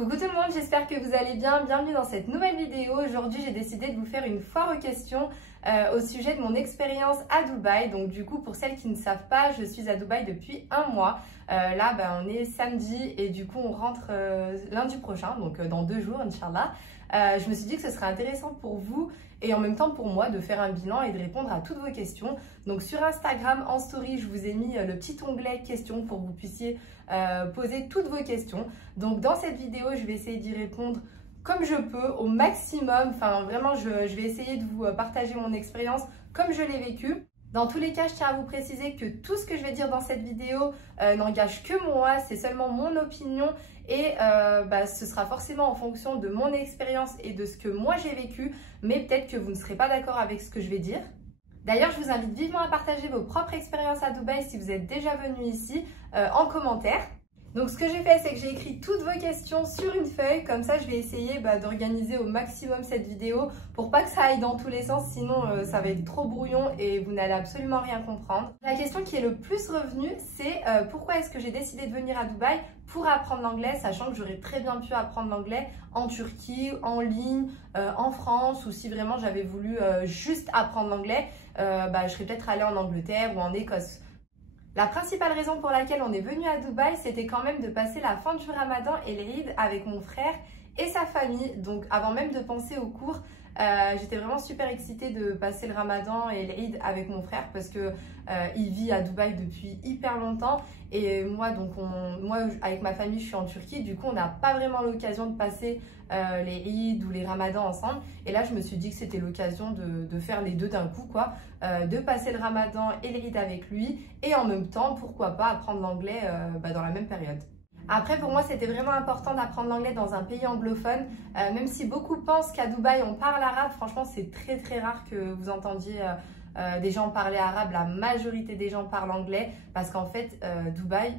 Coucou tout le monde, j'espère que vous allez bien. Bienvenue dans cette nouvelle vidéo. Aujourd'hui, j'ai décidé de vous faire une foire aux questions au sujet de mon expérience à Dubaï. Donc du coup, pour celles qui ne savent pas, je suis à Dubaï depuis un mois. Là, on est samedi et du coup, on rentre lundi prochain, donc dans 2 jours, Inch'Allah. Je me suis dit que ce serait intéressant pour vous et en même temps pour moi de faire un bilan et de répondre à toutes vos questions. Donc sur Instagram, en story, je vous ai mis le petit onglet questions pour que vous puissiez poser toutes vos questions. Donc dans cette vidéo, je vais essayer d'y répondre comme je peux, au maximum. Enfin vraiment, je vais essayer de vous partager mon expérience comme je l'ai vécue. Dans tous les cas, je tiens à vous préciser que tout ce que je vais dire dans cette vidéo n'engage que moi, c'est seulement mon opinion et ce sera forcément en fonction de mon expérience et de ce que moi j'ai vécu, mais peut-être que vous ne serez pas d'accord avec ce que je vais dire. D'ailleurs, je vous invite vivement à partager vos propres expériences à Dubaï si vous êtes déjà venu ici en commentaire. Donc ce que j'ai fait, c'est que j'ai écrit toutes vos questions sur une feuille, comme ça je vais essayer d'organiser au maximum cette vidéo pour pas que ça aille dans tous les sens, sinon ça va être trop brouillon et vous n'allez absolument rien comprendre. La question qui est le plus revenue, c'est pourquoi est-ce que j'ai décidé de venir à Dubaï pour apprendre l'anglais, sachant que j'aurais très bien pu apprendre l'anglais en Turquie, en ligne, en France, ou si vraiment j'avais voulu juste apprendre l'anglais, je serais peut-être allée en Angleterre ou en Écosse. La principale raison pour laquelle on est venu à Dubaï, c'était quand même de passer la fin du Ramadan et l'Eid avec mon frère et sa famille. Donc avant même de penser au cours, j'étais vraiment super excitée de passer le Ramadan et l'Eid avec mon frère parce que il vit à Dubaï depuis hyper longtemps et moi avec ma famille je suis en Turquie, du coup on n'a pas vraiment l'occasion de passer les Eid ou les Ramadans ensemble et là je me suis dit que c'était l'occasion de faire les deux d'un coup quoi, de passer le Ramadan et l'Eid avec lui et en même temps pourquoi pas apprendre l'anglais dans la même période. Après, pour moi, c'était vraiment important d'apprendre l'anglais dans un pays anglophone. Même si beaucoup pensent qu'à Dubaï, on parle arabe, franchement, c'est très très rare que vous entendiez des gens parler arabe. La majorité des gens parlent anglais parce qu'en fait, Dubaï,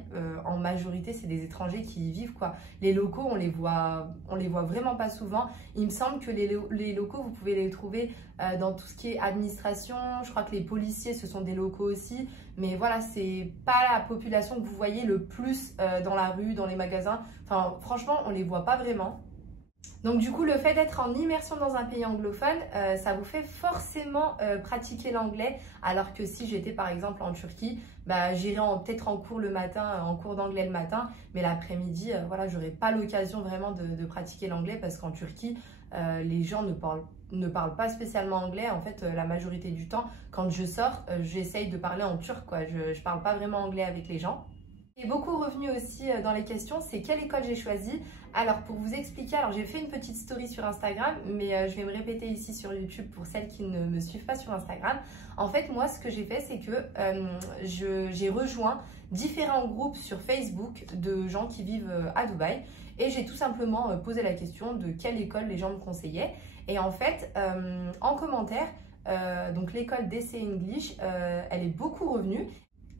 en majorité, c'est des étrangers qui y vivent, quoi. Les locaux, on les voit vraiment pas souvent. Il me semble que les locaux, vous pouvez les trouver dans tout ce qui est administration. Je crois que les policiers, ce sont des locaux aussi. Mais voilà, c'est pas la population que vous voyez le plus dans la rue, dans les magasins. Enfin, franchement, on les voit pas vraiment. Donc du coup, le fait d'être en immersion dans un pays anglophone, ça vous fait forcément pratiquer l'anglais. Alors que si j'étais par exemple en Turquie, j'irais peut-être en cours le matin, en cours d'anglais le matin. Mais l'après-midi, voilà, j'aurais pas l'occasion vraiment de pratiquer l'anglais parce qu'en Turquie, les gens ne parlent pas spécialement anglais. En fait, la majorité du temps, quand je sors, j'essaye de parler en turc, quoi. Je parle pas vraiment anglais avec les gens. Et beaucoup revenu aussi dans les questions, c'est quelle école j'ai choisi. Alors pour vous expliquer, j'ai fait une petite story sur Instagram, mais je vais me répéter ici sur YouTube pour celles qui ne me suivent pas sur Instagram. En fait, moi, ce que j'ai fait, c'est que j'ai rejoint différents groupes sur Facebook de gens qui vivent à Dubaï. Et j'ai tout simplement posé la question de quelle école les gens me conseillaient. Et en fait, en commentaire, donc l'école DC English, elle est beaucoup revenue.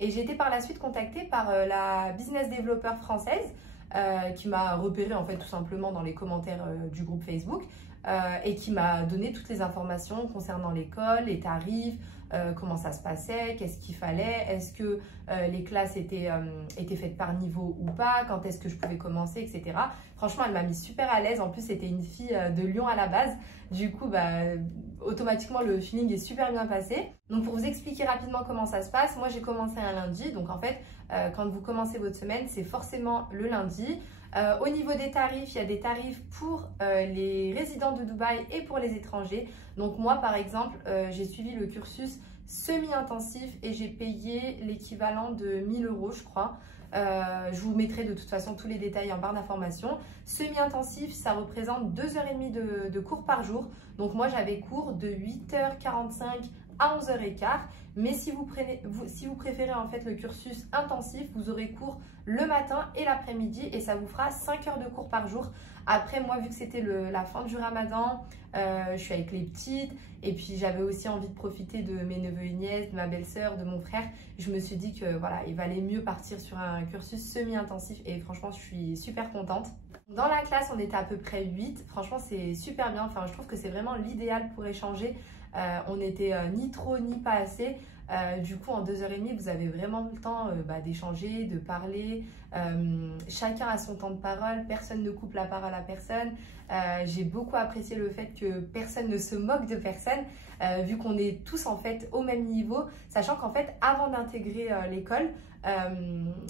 Et j'ai été par la suite contactée par la business developer française qui m'a repérée en fait tout simplement dans les commentaires du groupe Facebook et qui m'a donné toutes les informations concernant l'école, les tarifs, comment ça se passait, qu'est-ce qu'il fallait, est-ce que les classes étaient faites par niveau ou pas, quand est-ce que je pouvais commencer, etc. Franchement, elle m'a mis super à l'aise. En plus, c'était une fille de Lyon à la base. Du coup, automatiquement, le feeling est super bien passé. Donc, pour vous expliquer rapidement comment ça se passe, moi, j'ai commencé un lundi. Donc, en fait, quand vous commencez votre semaine, c'est forcément le lundi. Au niveau des tarifs, il y a des tarifs pour les résidents de Dubaï et pour les étrangers. Donc moi, par exemple, j'ai suivi le cursus semi-intensif et j'ai payé l'équivalent de 1 000 €, je crois. Je vous mettrai de toute façon tous les détails en barre d'informations. Semi-intensif, ça représente 2h30 de cours par jour. Donc moi, j'avais cours de 8h45 à 11h15. Mais si vous préférez en fait le cursus intensif, vous aurez cours le matin et l'après-midi et ça vous fera 5 heures de cours par jour. Après, moi, vu que c'était la fin du Ramadan, je suis avec les petites et puis j'avais aussi envie de profiter de mes neveux et nièces, de ma belle-sœur, de mon frère. Je me suis dit que voilà, il valait mieux partir sur un cursus semi-intensif et franchement, je suis super contente. Dans la classe, on était à peu près 8. Franchement, c'est super bien. Enfin, je trouve que c'est vraiment l'idéal pour échanger. On n'était ni trop ni pas assez. Du coup, en 2h30, vous avez vraiment le temps d'échanger, de parler. Chacun a son temps de parole, personne ne coupe la parole à personne. J'ai beaucoup apprécié le fait que personne ne se moque de personne, vu qu'on est tous en fait au même niveau, sachant qu'en fait, avant d'intégrer l'école,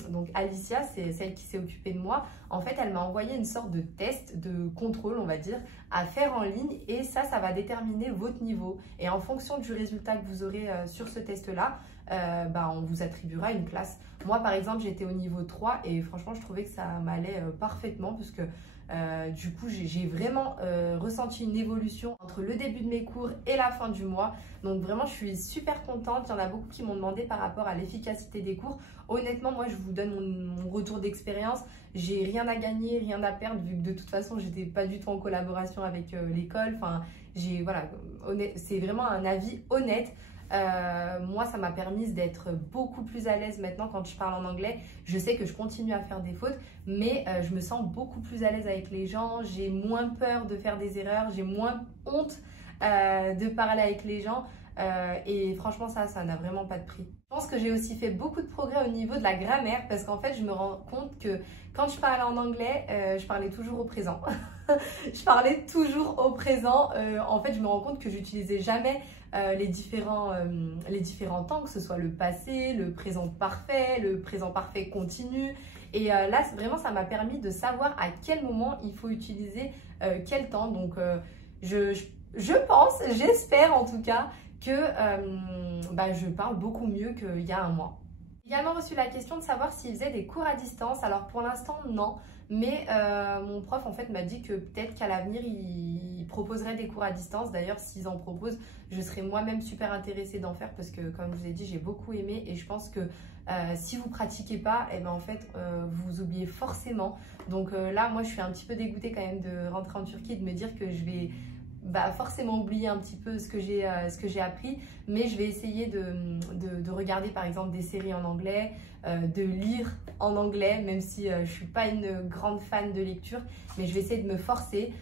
donc Alicia, c'est celle qui s'est occupée de moi, en fait, elle m'a envoyé une sorte de test, de contrôle, on va dire, à faire en ligne, et ça va déterminer votre niveau. Et en fonction du résultat que vous aurez sur ce test-là, on vous attribuera une classe. Moi, par exemple, j'étais au niveau 3 et franchement, je trouvais que ça m'allait parfaitement parce que du coup, j'ai vraiment ressenti une évolution entre le début de mes cours et la fin du mois. Donc vraiment, je suis super contente. Il y en a beaucoup qui m'ont demandé par rapport à l'efficacité des cours. Honnêtement, moi, je vous donne mon retour d'expérience. J'ai rien à gagner, rien à perdre vu que de toute façon, j'étais pas du tout en collaboration avec l'école. Enfin, voilà, c'est vraiment un avis honnête. Moi, ça m'a permis d'être beaucoup plus à l'aise maintenant quand je parle en anglais. Je sais que je continue à faire des fautes, mais je me sens beaucoup plus à l'aise avec les gens. J'ai moins peur de faire des erreurs, j'ai moins honte de parler avec les gens. Et franchement, ça n'a vraiment pas de prix. Je pense que j'ai aussi fait beaucoup de progrès au niveau de la grammaire parce qu'en fait, je me rends compte que quand je parlais en anglais, je parlais toujours au présent. Je parlais toujours au présent. En fait, je me rends compte que j'utilisais jamais les différents temps, que ce soit le passé, le présent parfait, le présent parfait continu. Et là, vraiment, ça m'a permis de savoir à quel moment il faut utiliser quel temps. Donc, je pense, j'espère en tout cas, que je parle beaucoup mieux qu'il y a un mois. J'ai également reçu la question de savoir s'il faisait des cours à distance. Alors pour l'instant, non. Mais mon prof en fait m'a dit que peut-être qu'à l'avenir, il proposerait des cours à distance. D'ailleurs, s'ils en proposent, je serais moi-même super intéressée d'en faire parce que comme je vous ai dit, j'ai beaucoup aimé. Et je pense que si vous ne pratiquez pas, en fait, vous oubliez forcément. Donc là, moi, je suis un petit peu dégoûtée quand même de rentrer en Turquie et de me dire que je vais forcément oublier un petit peu ce que j'ai appris, mais je vais essayer de regarder par exemple des séries en anglais, de lire en anglais, même si je ne suis pas une grande fan de lecture, mais je vais essayer de me forcer.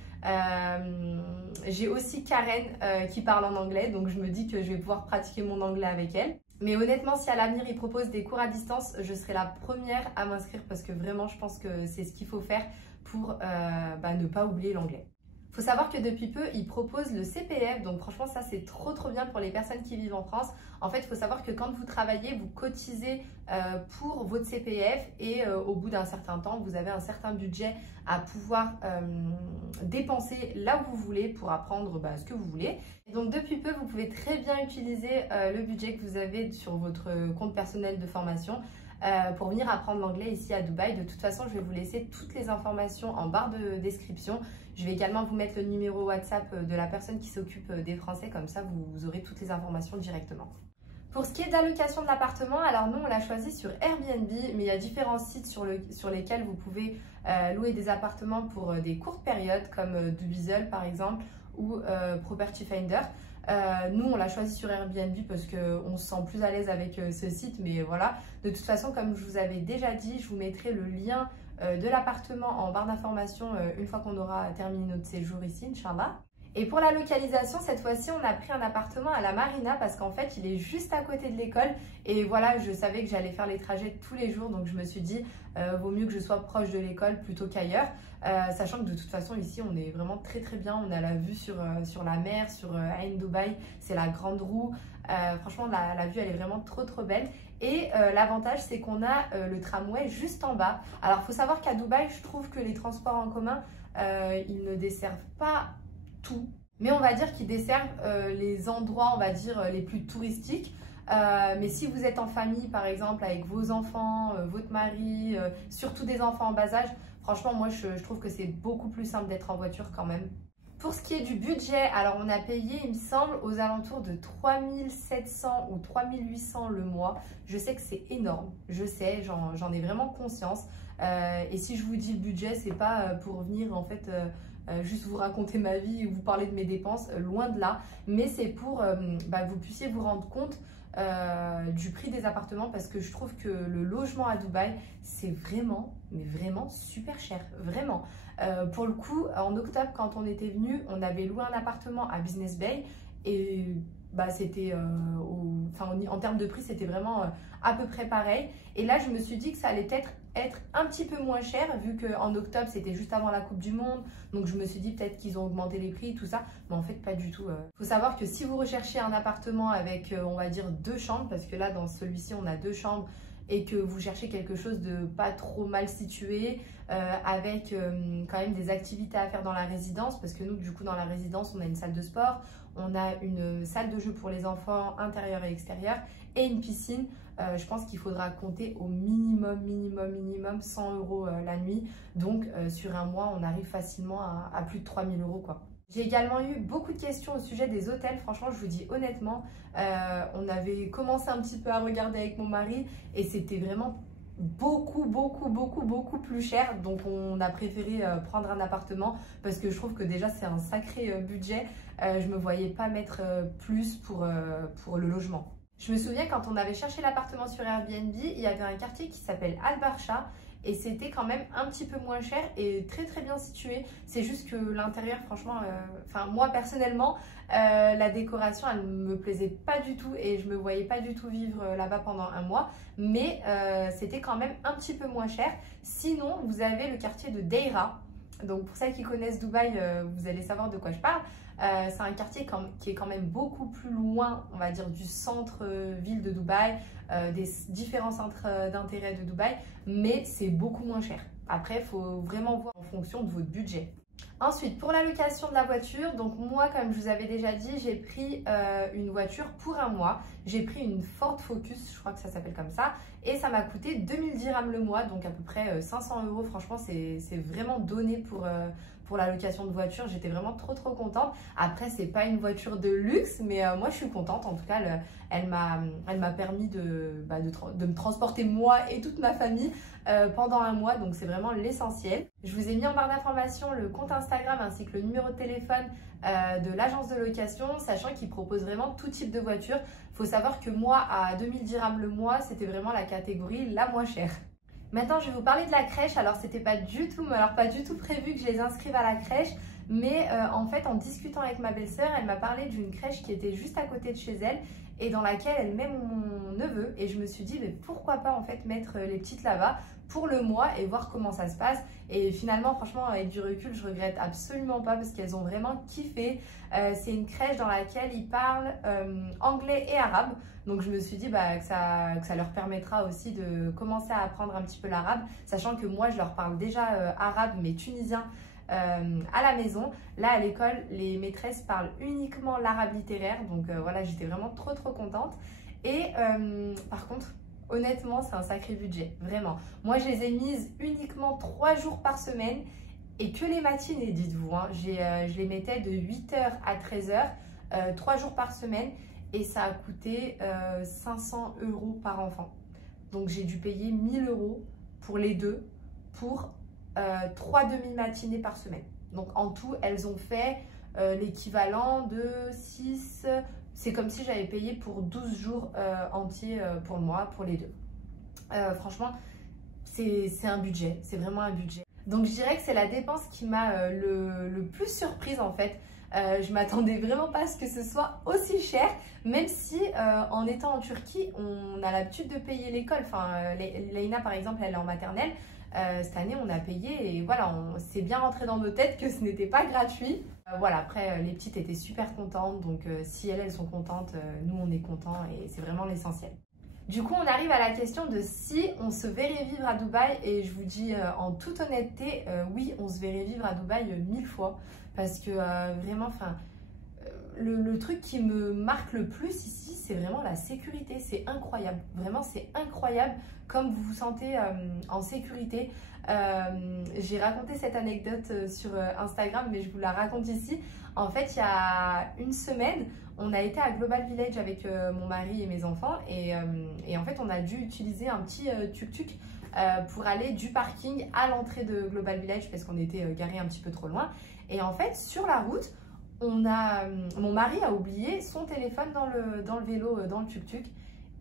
J'ai aussi Karen qui parle en anglais, donc je me dis que je vais pouvoir pratiquer mon anglais avec elle. Mais honnêtement, si à l'avenir, ils proposent des cours à distance, je serai la première à m'inscrire parce que vraiment, je pense que c'est ce qu'il faut faire pour ne pas oublier l'anglais. Il faut savoir que depuis peu, ils proposent le CPF, donc franchement ça c'est trop bien pour les personnes qui vivent en France. En fait, il faut savoir que quand vous travaillez, vous cotisez pour votre CPF et au bout d'un certain temps, vous avez un certain budget à pouvoir dépenser là où vous voulez pour apprendre ce que vous voulez. Et donc depuis peu, vous pouvez très bien utiliser le budget que vous avez sur votre compte personnel de formation pour venir apprendre l'anglais ici à Dubaï. De toute façon, je vais vous laisser toutes les informations en barre de description. Je vais également vous mettre le numéro WhatsApp de la personne qui s'occupe des Français, comme ça vous aurez toutes les informations directement. Pour ce qui est d'allocation de l'appartement, alors nous on l'a choisi sur Airbnb, mais il y a différents sites sur lesquels vous pouvez louer des appartements pour des courtes périodes, comme Dubizzle par exemple, ou Property Finder. Nous on l'a choisi sur Airbnb parce qu'on se sent plus à l'aise avec ce site, mais voilà. De toute façon, comme je vous avais déjà dit, je vous mettrai le lien de l'appartement en barre d'information une fois qu'on aura terminé notre séjour ici, Inch'Allah. Et pour la localisation, cette fois-ci, on a pris un appartement à la Marina parce qu'en fait, il est juste à côté de l'école. Et voilà, je savais que j'allais faire les trajets tous les jours. Donc, je me suis dit, vaut mieux que je sois proche de l'école plutôt qu'ailleurs. Sachant que de toute façon, ici, on est vraiment très bien. On a la vue sur la mer, sur Ain Dubaï. C'est la grande roue. Franchement, la vue, elle est vraiment trop belle. Et l'avantage, c'est qu'on a le tramway juste en bas. Alors, il faut savoir qu'à Dubaï, je trouve que les transports en commun, ils ne desservent pas tout, mais on va dire qu'ils desservent les endroits, on va dire, les plus touristiques. Mais si vous êtes en famille, par exemple, avec vos enfants, votre mari, surtout des enfants en bas âge, franchement, moi, je trouve que c'est beaucoup plus simple d'être en voiture quand même. Pour ce qui est du budget, alors on a payé, il me semble, aux alentours de 3700 ou 3800 le mois. Je sais que c'est énorme, je sais, j'en ai vraiment conscience. Et si je vous dis le budget, c'est pas pour venir en fait juste vous raconter ma vie ou vous parler de mes dépenses, loin de là. Mais c'est pour que vous puissiez vous rendre compte du prix des appartements parce que je trouve que le logement à Dubaï, c'est vraiment, mais vraiment super cher, vraiment. Pour le coup, en octobre, quand on était venu, on avait loué un appartement à Business Bay et bah, c'était, en termes de prix, c'était vraiment à peu près pareil. Et là, je me suis dit que ça allait peut-être être un petit peu moins cher vu qu'en octobre, c'était juste avant la Coupe du Monde. Donc, je me suis dit peut-être qu'ils ont augmenté les prix, tout ça. Mais en fait, pas du tout. Faut savoir que si vous recherchez un appartement avec, on va dire, 2 chambres, parce que là, dans celui-ci, on a 2 chambres, et que vous cherchez quelque chose de pas trop mal situé, avec quand même des activités à faire dans la résidence, parce que nous, du coup, dans la résidence, on a une salle de sport, on a une salle de jeu pour les enfants intérieure et extérieure, et une piscine. Je pense qu'il faudra compter au minimum 100 € la nuit. Donc, sur un mois, on arrive facilement à plus de 3 000 € quoi. J'ai également eu beaucoup de questions au sujet des hôtels. Franchement, je vous dis honnêtement, on avait commencé un petit peu à regarder avec mon mari et c'était vraiment beaucoup plus cher. Donc, on a préféré prendre un appartement parce que je trouve que déjà, c'est un sacré budget. Je ne me voyais pas mettre plus pour le logement. Je me souviens quand on avait cherché l'appartement sur Airbnb, il y avait un quartier qui s'appelle Al Barsha. Et c'était quand même un petit peu moins cher et très bien situé. C'est juste que l'intérieur, franchement, moi personnellement, la décoration, elle me plaisait pas du tout et je me voyais pas du tout vivre là-bas pendant un mois. Mais c'était quand même un petit peu moins cher. Sinon, vous avez le quartier de Deira. Donc pour celles qui connaissent Dubaï, vous allez savoir de quoi je parle. C'est un quartier qui est quand même beaucoup plus loin, on va dire, du centre-ville de Dubaï, des différents centres d'intérêt de Dubaï, mais c'est beaucoup moins cher. Après, il faut vraiment voir en fonction de votre budget. Ensuite, pour la location de la voiture, donc moi, comme je vous avais déjà dit, j'ai pris une voiture pour un mois. J'ai pris une Ford Focus, je crois que ça s'appelle comme ça, et ça m'a coûté 2000 dirhams le mois, donc à peu près 500 €. Franchement, c'est vraiment donné pour la location de voiture. J'étais vraiment trop contente. Après, c'est pas une voiture de luxe, mais moi, je suis contente. En tout cas, elle m'a permis de me transporter moi et toute ma famille pendant un mois, donc c'est vraiment l'essentiel. Je vous ai mis en barre d'informations le compte Instagram ainsi que le numéro de téléphone de l'agence de location, sachant qu'ils proposent vraiment tout type de voiture. Il faut savoir que moi, à 2000 dirhams le mois, c'était vraiment la catégorie la moins chère. Maintenant, je vais vous parler de la crèche. Alors, c'était pas du tout prévu que je les inscrive à la crèche. Mais en fait, en discutant avec ma belle-sœur, elle m'a parlé d'une crèche qui était juste à côté de chez elle et dans laquelle elle met mon neveu. Et je me suis dit, mais pourquoi pas en fait mettre les petites là-bas pour le mois et voir comment ça se passe. Et finalement, franchement, avec du recul, je regrette absolument pas parce qu'elles ont vraiment kiffé. C'est une crèche dans laquelle ils parlent anglais et arabe. Donc je me suis dit que ça leur permettra aussi de commencer à apprendre un petit peu l'arabe, sachant que moi, je leur parle déjà arabe, mais tunisien. À la maison. Là, à l'école, les maîtresses parlent uniquement l'arabe littéraire. Donc voilà, j'étais vraiment trop contente. Et par contre, honnêtement, c'est un sacré budget, vraiment. Moi, je les ai mises uniquement 3 jours par semaine et que les matinées, dites-vous. Hein. Je les mettais de 8 h à 13 h, 3 jours par semaine et ça a coûté 500 € par enfant. Donc, j'ai dû payer 1000 € pour les deux pour 3 demi-matinées par semaine. Donc en tout, elles ont fait l'équivalent de 6. C'est comme si j'avais payé pour 12 jours entiers pour le mois, pour les deux. Franchement, c'est un budget, c'est vraiment un budget. Donc je dirais que c'est la dépense qui m'a le plus surprise en fait. Je m'attendais vraiment pas à ce que ce soit aussi cher, même si en étant en Turquie, on a l'habitude de payer l'école. Enfin, Leïna par exemple, elle est en maternelle. Cette année, on a payé et voilà, c'est bien rentré dans nos têtes que ce n'était pas gratuit. Voilà, après, les petites étaient super contentes, donc si elles sont contentes, nous, on est contents et c'est vraiment l'essentiel. Du coup, on arrive à la question de si on se verrait vivre à Dubaï et je vous dis en toute honnêteté, oui, on se verrait vivre à Dubaï 1000 fois parce que vraiment, le truc qui me marque le plus ici, c'est vraiment la sécurité. C'est incroyable. Vraiment, c'est incroyable comme vous vous sentez en sécurité. J'ai raconté cette anecdote sur Instagram, mais je vous la raconte ici. En fait, il y a une semaine, on a été à Global Village avec mon mari et mes enfants. Et en fait, on a dû utiliser un petit tuk-tuk pour aller du parking à l'entrée de Global Village parce qu'on était garé un petit peu trop loin. Et en fait, sur la route, mon mari a oublié son téléphone dans le vélo, dans le tuk-tuk.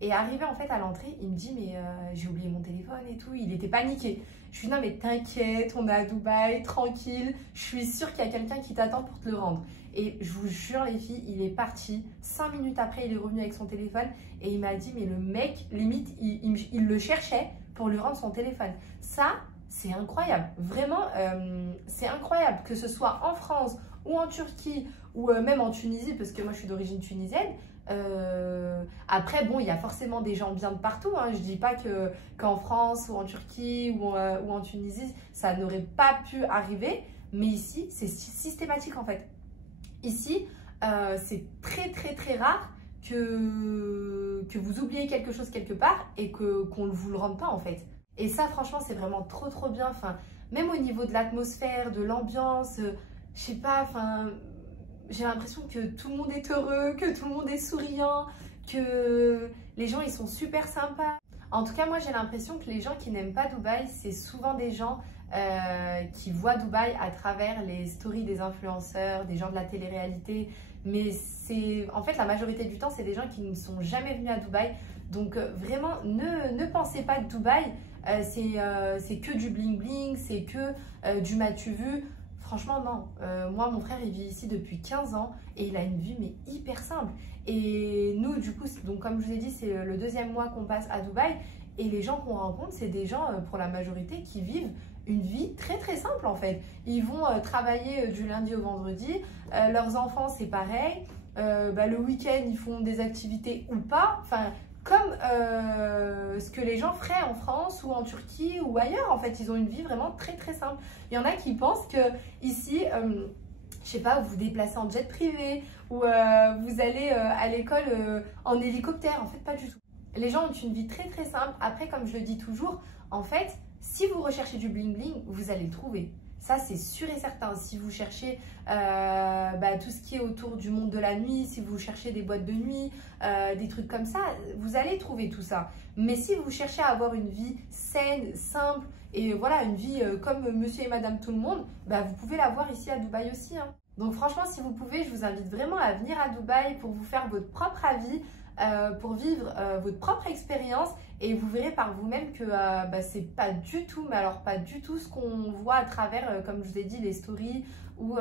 Et arrivé en fait à l'entrée, il me dit mais j'ai oublié mon téléphone et tout, il était paniqué. Je lui dis non mais t'inquiète, on est à Dubaï, tranquille, je suis sûre qu'il y a quelqu'un qui t'attend pour te le rendre. Et je vous jure les filles, il est parti, 5 minutes après il est revenu avec son téléphone et il m'a dit mais le mec, limite, il le cherchait pour lui rendre son téléphone. Ça, c'est incroyable, vraiment, c'est incroyable que ce soit en France ou en Turquie ou même en Tunisie, parce que moi je suis d'origine tunisienne. Après, bon, il y a forcément des gens bien de partout. Hein. Je dis pas qu'en France ou en Turquie ou en Tunisie, ça n'aurait pas pu arriver. Mais ici, c'est systématique en fait. Ici, c'est très très très rare que vous oubliez quelque chose quelque part et qu'on ne vous le rende pas en fait. Et ça, franchement, c'est vraiment trop trop bien. Enfin, même au niveau de l'atmosphère, de l'ambiance, je sais pas, enfin... J'ai l'impression que tout le monde est heureux, que tout le monde est souriant, que les gens ils sont super sympas. En tout cas, moi j'ai l'impression que les gens qui n'aiment pas Dubaï, c'est souvent des gens qui voient Dubaï à travers les stories des influenceurs, des gens de la télé-réalité. Mais c'est en fait la majorité du temps, c'est des gens qui ne sont jamais venus à Dubaï. Donc vraiment, ne pensez pas que Dubaï, c'est que du bling bling, c'est que du m'as-tu vu. Franchement, non. Moi, mon frère, il vit ici depuis 15 ans et il a une vie mais hyper simple. Et nous, du coup, donc comme je vous ai dit, c'est le 2e mois qu'on passe à Dubaï. Et les gens qu'on rencontre, c'est des gens, pour la majorité, qui vivent une vie très très simple en fait. Ils vont travailler du lundi au vendredi. Leurs enfants, c'est pareil. Le week-end, ils font des activités ou pas. Enfin, comme ce que les gens feraient en France ou en Turquie ou ailleurs. En fait, ils ont une vie vraiment très très simple. Il y en a qui pensent que ici, je sais pas, vous vous déplacez en jet privé ou vous allez à l'école en hélicoptère. En fait, pas du tout. Les gens ont une vie très très simple. Après, comme je le dis toujours, en fait, si vous recherchez du bling bling, vous allez le trouver. Ça, c'est sûr et certain. Si vous cherchez tout ce qui est autour du monde de la nuit, si vous cherchez des boîtes de nuit, des trucs comme ça, vous allez trouver tout ça. Mais si vous cherchez à avoir une vie saine, simple, et voilà, une vie comme monsieur et madame tout le monde, vous pouvez l'avoir ici à Dubaï aussi. Hein. Donc franchement, si vous pouvez, je vous invite vraiment à venir à Dubaï pour vous faire votre propre avis, pour vivre votre propre expérience. Et vous verrez par vous-même que c'est pas du tout, mais alors pas du tout ce qu'on voit à travers, comme je vous ai dit, les stories ou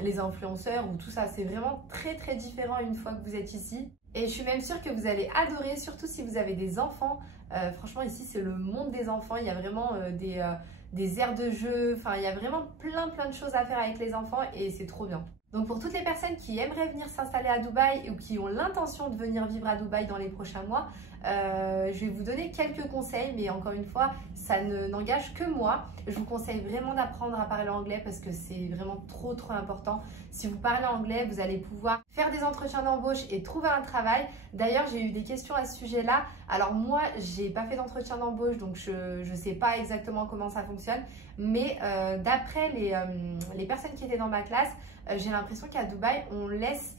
les influenceurs ou tout ça. C'est vraiment très très différent une fois que vous êtes ici. Et je suis même sûre que vous allez adorer, surtout si vous avez des enfants. Franchement, ici, c'est le monde des enfants. Il y a vraiment des aires de jeu. Enfin, il y a vraiment plein de choses à faire avec les enfants et c'est trop bien. Donc pour toutes les personnes qui aimeraient venir s'installer à Dubaï ou qui ont l'intention de venir vivre à Dubaï dans les prochains mois, je vais vous donner quelques conseils, mais encore une fois, ça n'engage que moi. Je vous conseille vraiment d'apprendre à parler anglais parce que c'est vraiment trop important. Si vous parlez anglais, vous allez pouvoir faire des entretiens d'embauche et trouver un travail. D'ailleurs, j'ai eu des questions à ce sujet-là. Alors moi, j'ai pas fait d'entretien d'embauche, donc je sais pas exactement comment ça fonctionne. Mais d'après les personnes qui étaient dans ma classe, j'ai l'impression qu'à Dubaï, on laisse...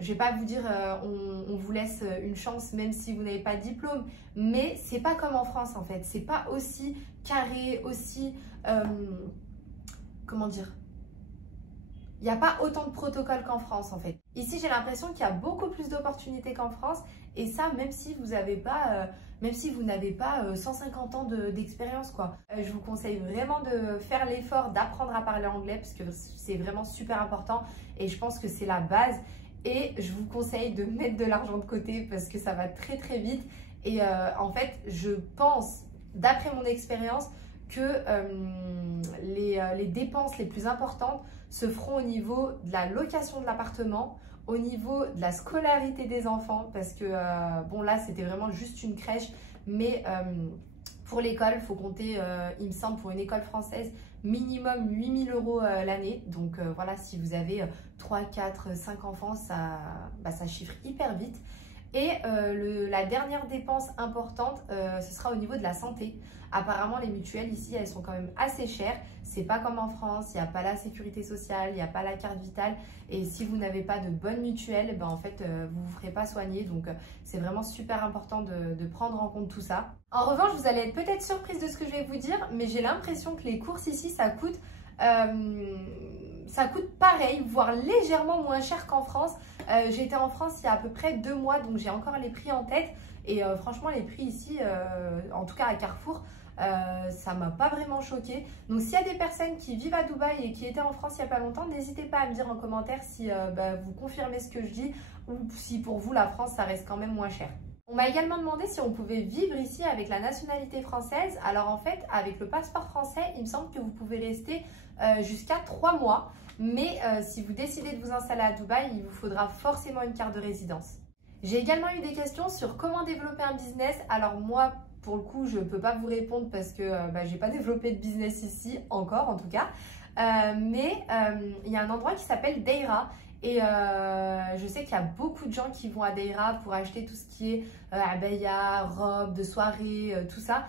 je vais pas vous dire on vous laisse une chance même si vous n'avez pas de diplôme, mais c'est pas comme en France en fait, c'est pas aussi carré, aussi comment dire, il n'y a pas autant de protocoles qu'en France en fait. Ici j'ai l'impression qu'il y a beaucoup plus d'opportunités qu'en France et ça même si vous n'avez pas 150 ans d'expérience quoi. Je vous conseille vraiment de faire l'effort d'apprendre à parler anglais parce que c'est vraiment super important et je pense que c'est la base. Et je vous conseille de mettre de l'argent de côté parce que ça va très très vite. Et en fait, je pense, d'après mon expérience, que les dépenses les plus importantes se feront au niveau de la location de l'appartement, au niveau de la scolarité des enfants. Parce que, bon là, c'était vraiment juste une crèche. Mais pour l'école, il faut compter, il me semble, pour une école française, minimum 8 000 € l'année. Donc voilà, si vous avez 3, 4, 5 enfants, ça chiffre hyper vite. Et la dernière dépense importante, ce sera au niveau de la santé. Apparemment, les mutuelles ici, elles sont quand même assez chères. C'est pas comme en France, il n'y a pas la sécurité sociale, il n'y a pas la carte vitale. Et si vous n'avez pas de bonne mutuelle, en fait, vous ne vous ferez pas soigner. Donc, c'est vraiment super important de prendre en compte tout ça. En revanche, vous allez être peut-être surprise de ce que je vais vous dire, mais j'ai l'impression que les courses ici, ça coûte ça coûte pareil, voire légèrement moins cher qu'en France. J'étais en France il y a à peu près 2 mois, donc j'ai encore les prix en tête. Et franchement, les prix ici, en tout cas à Carrefour, ça m'a pas vraiment choqué. Donc s'il y a des personnes qui vivent à Dubaï et qui étaient en France il n'y a pas longtemps, n'hésitez pas à me dire en commentaire si vous confirmez ce que je dis ou si pour vous la France ça reste quand même moins cher. On m'a également demandé si on pouvait vivre ici avec la nationalité française. Alors en fait, avec le passeport français, il me semble que vous pouvez rester jusqu'à 3 mois. Mais si vous décidez de vous installer à Dubaï, il vous faudra forcément une carte de résidence. J'ai également eu des questions sur comment développer un business. Alors moi, pour le coup, je ne peux pas vous répondre parce que je n'ai pas développé de business ici, encore en tout cas. Mais il y a un endroit qui s'appelle Deira. Et je sais qu'il y a beaucoup de gens qui vont à Deira pour acheter tout ce qui est abaya, robe de soirée, tout ça.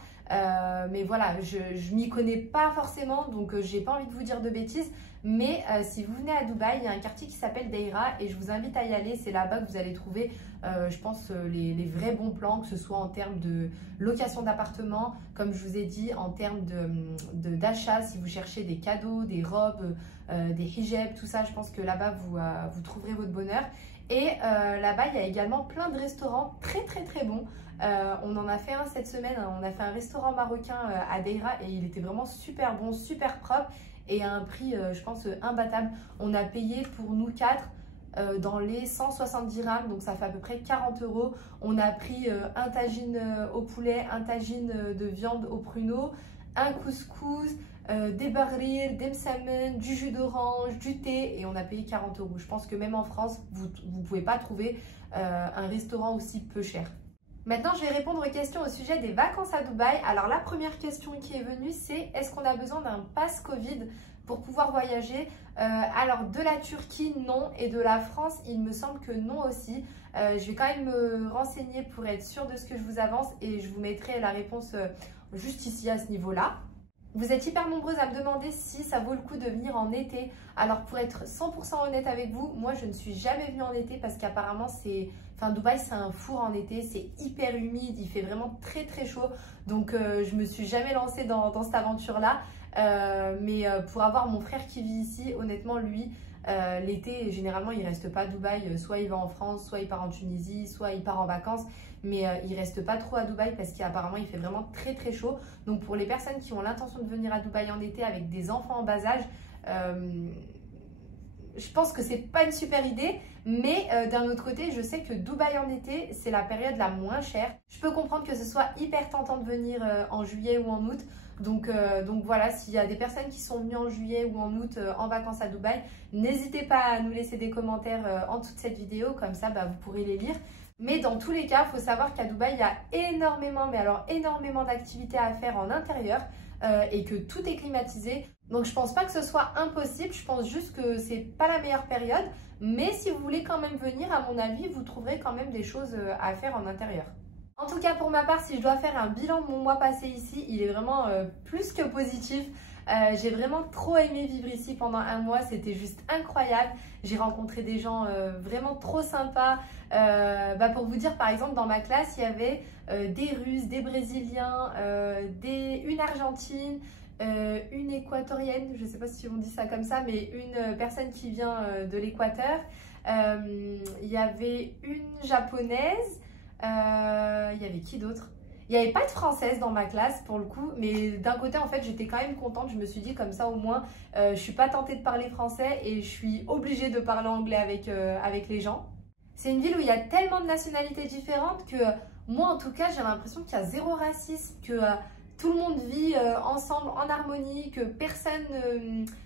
Mais voilà, je m'y connais pas forcément, donc j'ai pas envie de vous dire de bêtises. Mais si vous venez à Dubaï, il y a un quartier qui s'appelle Deira et je vous invite à y aller. C'est là-bas que vous allez trouver, je pense, les vrais bons plans, que ce soit en termes de location d'appartement, comme je vous ai dit, en termes d'achat, si vous cherchez des cadeaux, des robes, des hijabs, tout ça. Je pense que là-bas, vous trouverez votre bonheur. Et là-bas, il y a également plein de restaurants très bons. On en a fait un cette semaine, on a fait un restaurant marocain à Deira et il était vraiment super bon, super propre et à un prix, je pense, imbattable. On a payé pour nous 4 dans les 170 dirhams, donc ça fait à peu près 40 €. On a pris un tagine au poulet, un tagine de viande au pruneau, un couscous, des barils, des msamen, du jus d'orange, du thé et on a payé 40 €. Je pense que même en France, vous ne pouvez pas trouver un restaurant aussi peu cher. Maintenant, je vais répondre aux questions au sujet des vacances à Dubaï. Alors, la première question qui est venue, c'est est-ce qu'on a besoin d'un pass Covid pour pouvoir voyager? Alors, de la Turquie, non. Et de la France, il me semble que non aussi. Je vais quand même me renseigner pour être sûre de ce que je vous avance et je vous mettrai la réponse juste ici à ce niveau-là. Vous êtes hyper nombreuses à me demander si ça vaut le coup de venir en été. Alors pour être 100% honnête avec vous, moi je ne suis jamais venue en été parce qu'apparemment Dubaï c'est un four en été, c'est hyper humide, il fait vraiment très chaud. Donc je me suis jamais lancée dans cette aventure-là. Mais pour avoir mon frère qui vit ici, honnêtement lui, l'été généralement il reste pas à Dubaï, soit il va en France, soit il part en Tunisie, soit il part en vacances. Mais il reste pas trop à Dubaï parce qu'apparemment il fait vraiment très chaud. Donc pour les personnes qui ont l'intention de venir à Dubaï en été avec des enfants en bas âge, je pense que c'est pas une super idée. Mais d'un autre côté, je sais que Dubaï en été, c'est la période la moins chère. Je peux comprendre que ce soit hyper tentant de venir en juillet ou en août. Donc voilà, s'il y a des personnes qui sont venues en juillet ou en août en vacances à Dubaï, n'hésitez pas à nous laisser des commentaires en dessous de cette vidéo. Comme ça, vous pourrez les lire. Mais dans tous les cas, il faut savoir qu'à Dubaï, il y a énormément, mais alors énormément d'activités à faire en intérieur et que tout est climatisé. Donc je pense pas que ce soit impossible, je pense juste que c'est pas la meilleure période. Mais si vous voulez quand même venir, à mon avis, vous trouverez quand même des choses à faire en intérieur. En tout cas, pour ma part, si je dois faire un bilan de mon mois passé ici, il est vraiment plus que positif. J'ai vraiment trop aimé vivre ici pendant un mois, c'était juste incroyable. J'ai rencontré des gens vraiment trop sympas. Pour vous dire, par exemple, dans ma classe, il y avait des Russes, des Brésiliens, une Argentine, une Équatorienne, je ne sais pas si on dit ça comme ça, mais une personne qui vient de l'Équateur. Il y avait une Japonaise, il y avait qui d'autre? Il n'y avait pas de française dans ma classe pour le coup, mais d'un côté en fait j'étais quand même contente, je me suis dit comme ça au moins je ne suis pas tentée de parler français et je suis obligée de parler anglais avec les gens. C'est une ville où il y a tellement de nationalités différentes que moi en tout cas j'ai l'impression qu'il y a zéro racisme, que tout le monde vit ensemble en harmonie, que personne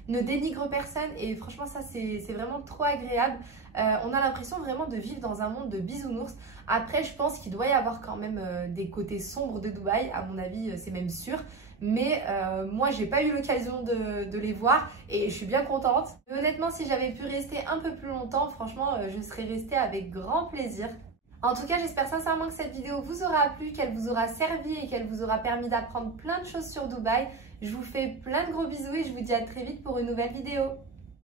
ne dénigre personne et franchement ça c'est vraiment trop agréable. On a l'impression vraiment de vivre dans un monde de bisounours. Après je pense qu'il doit y avoir quand même des côtés sombres de Dubaï, à mon avis c'est même sûr. Mais moi j'ai pas eu l'occasion de les voir et je suis bien contente. Mais honnêtement si j'avais pu rester un peu plus longtemps, franchement je serais restée avec grand plaisir. En tout cas, j'espère sincèrement que cette vidéo vous aura plu, qu'elle vous aura servi et qu'elle vous aura permis d'apprendre plein de choses sur Dubaï. Je vous fais plein de gros bisous et je vous dis à très vite pour une nouvelle vidéo.